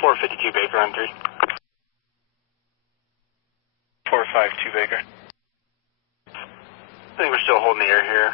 452 Baker on 3. 452 Baker. I think we're still holding the air here.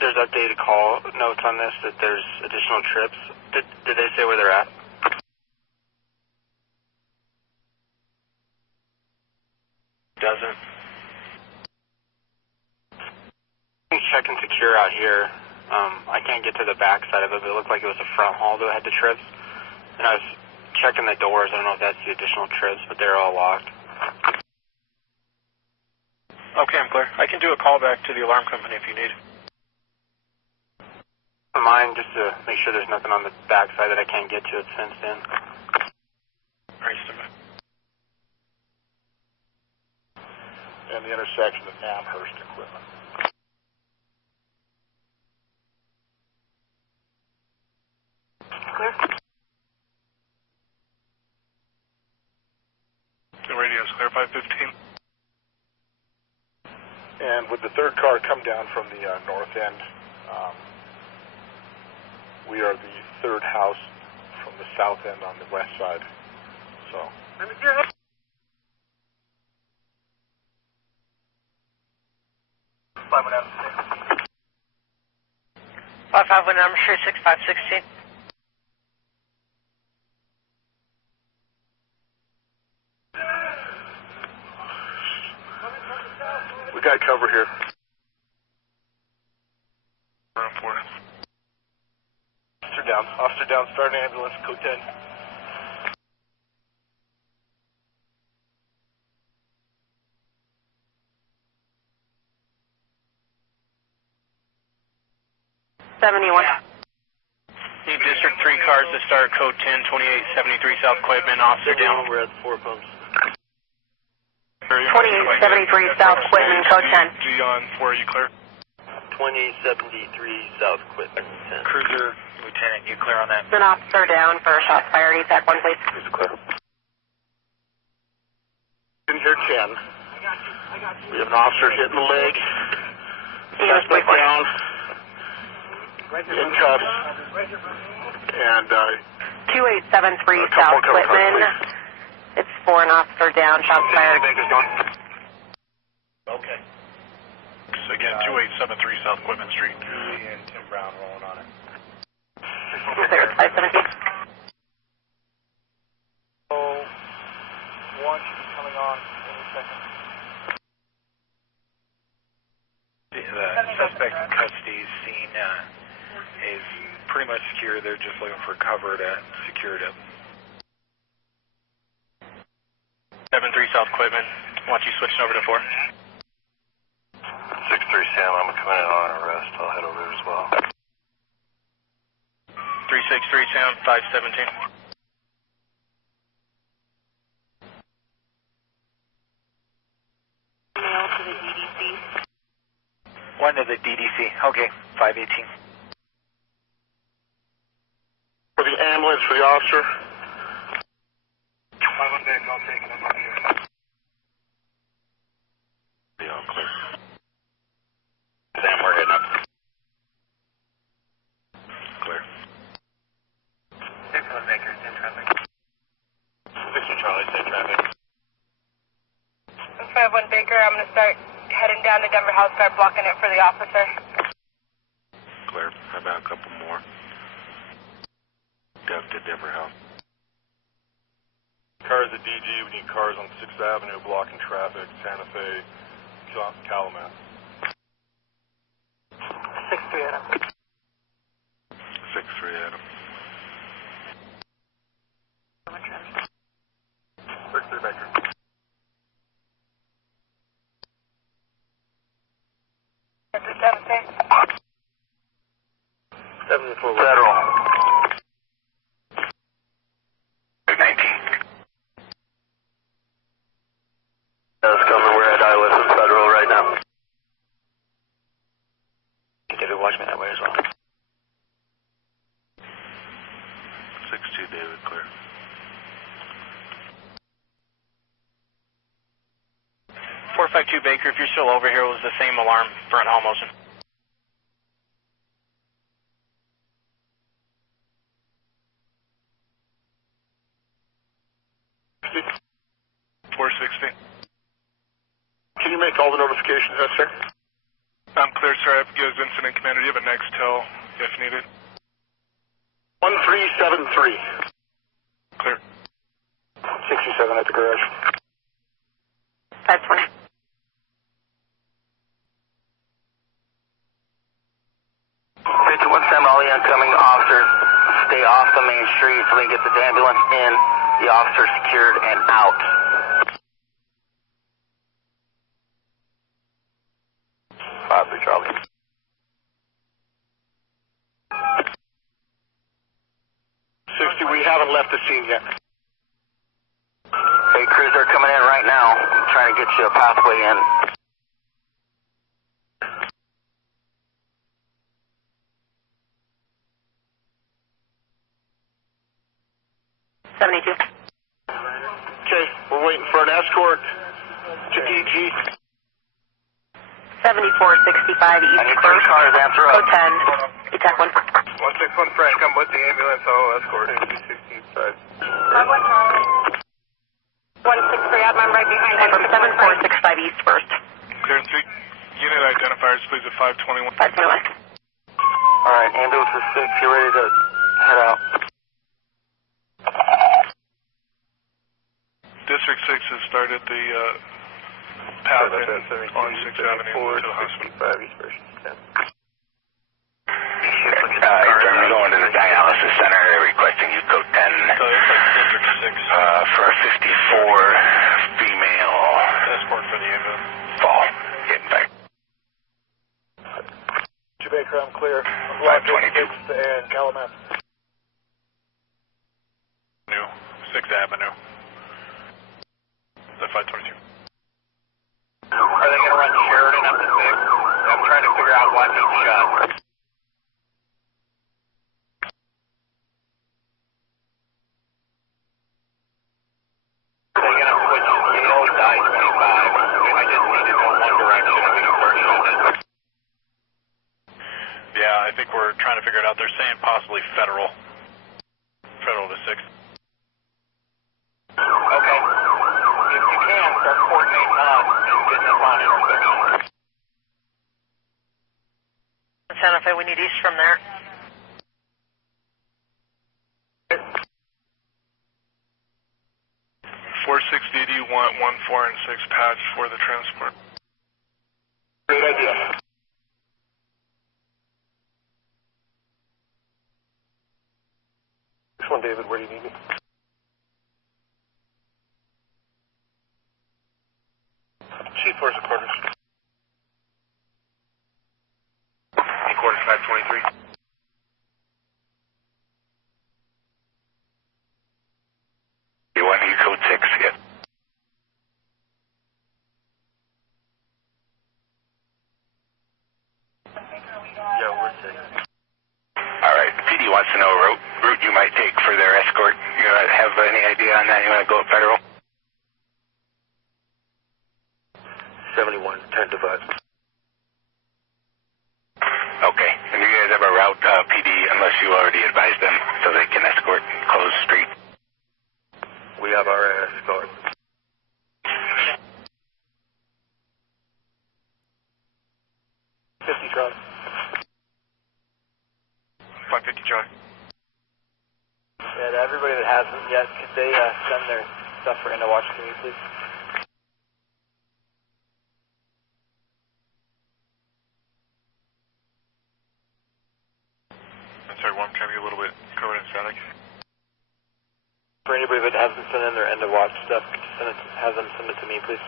There's updated call notes on this that there's additional trips. Did they say where they're at? Doesn't. Check and secure out here. I can't get to the back side of it, but it looked like it was the front hall that had the trips. And I was checking the doors. I don't know if that's the additional trips, but they're all locked. Okay, I'm clear. I can do a call back to the alarm company if you need. Mine, just to make sure there's nothing on the back side that I can't get to. It's fenced in. Alright, stand by. And the intersection of Amherst equipment. Clear. The radio's clear, 515. And would the third car come down from the north end? We are the third house from the south end on the west side. So. 551 number 6516. We got cover here. Officer down, start an ambulance, code 10. Need District 3 cars to start code 10, 2873 South Quitman, officer down. We're at the 4 pumps. 2873 South Quitman, code 10. G on 4, are you clear? 2073 South Quitman. 10. Cruiser, Lieutenant, you clear on that? An officer down for shots fired, ETAC 1, please. It's clear. In here 10. We have an officer hitting the leg. Suspect down. In cuffs. And 2873 South Quitman. It's for an officer down, shots fired. okay. So again, 2873 South Quitman Street. And Tim Brown rolling on it. Clear, 517. So, one should be coming on any second. The suspect in custody scene is pretty much secure. They're just looking for cover to secure it up. 73 South Quitman. Want you switching over to 4? 6-3 Sam, I'm coming in on arrest. I'll head over there as well. 363 Sound, 517. Mail to the DDC. One to the DDC. Okay, 518. For the ambulance for the officer. 5-1 back, I'll take it. I'm up here. Be all clear. Sam, we're heading up. Clear. 6-1 Baker, same traffic. 6-1 Charlie, same traffic. 5-1 Baker, I'm going to start heading down to Denver House, start blocking it for the officer. Clear. How about a couple more? Down to Denver House. Cars at DG, we need cars on 6th Avenue blocking traffic, Santa Fe, Calumet. 6-3 Adam. 6-3 Adam. 6-3 Baker. That's a 7-6. 7-4 Federal. 19. That's coming. We're at Iowa and Federal right now. David, watch me that way as well. 6-2 David, clear. 452 Baker, if you're still over here, it was the same alarm, front hall motion. 460? 460. Can you make all the notifications necessary? I'm clear, sir. I have Gibbs Incident Commander. Do you have a next tel if needed? 1373. Clear. 67 at the garage. 520. All the incoming officers stay off the main street so we can get the ambulance in, the officer secured and out. Charlie. 60, we haven't left the scene yet. Hey, crews are coming in right now. I'm trying to get you a pathway in. Okay, we're waiting for an escort to DG. 7465 East I need 3 First. cars, answer up. Code 10. Attack 1. 161 Frank, I'm with the ambulance, I'll escort him to 65. 163, I'm right behind you. 7465 East First. Clear. 3 unit identifiers, please, at 521. 521. Alright, ambulance is 6, you ready to head out? District 6 has started the path in on 6th Avenue to the hospital. I'm going to the dialysis center, requesting you code 10. So it's like District 6. For a 54 female. Escort for the ambulance. Fall. Getting back. Jamaica, I'm clear. 522. And Calumet. 6th Avenue. The 522. Are they going to run Sheridan up to 6? I'm trying to figure out why he's shot. They're going to switch Yale to I-25. I just need to know one direction of each person. Yeah, I think we're trying to figure it out. They're saying possibly federal. Federal to 6th. Okay. If you can, start coordinating us and getting us on intersection. Santa Fe, we need east from there. Do you want 1, 4, and 6 patch for the transport? Great idea. This one, David, where do you need me? Chief, where's the quarters? Quarters 523. You want you code 6 yet? Yeah, we're 6. Alright, PD wants to know route you might take for their escort. You have any idea on that? You want to go up federal? 71, 10 to 5. Okay, and you guys have a route PD unless you already advised them so they can escort closed street? We have our escort. Charlie. 550 Charlie. Yeah, to everybody that hasn't yet, could they send their stuff for in to watch to me, please? I'm sorry, one, trying to be a little bit covered in static. For anybody that hasn't sent in their end of watch stuff, could you have them send it to me, please?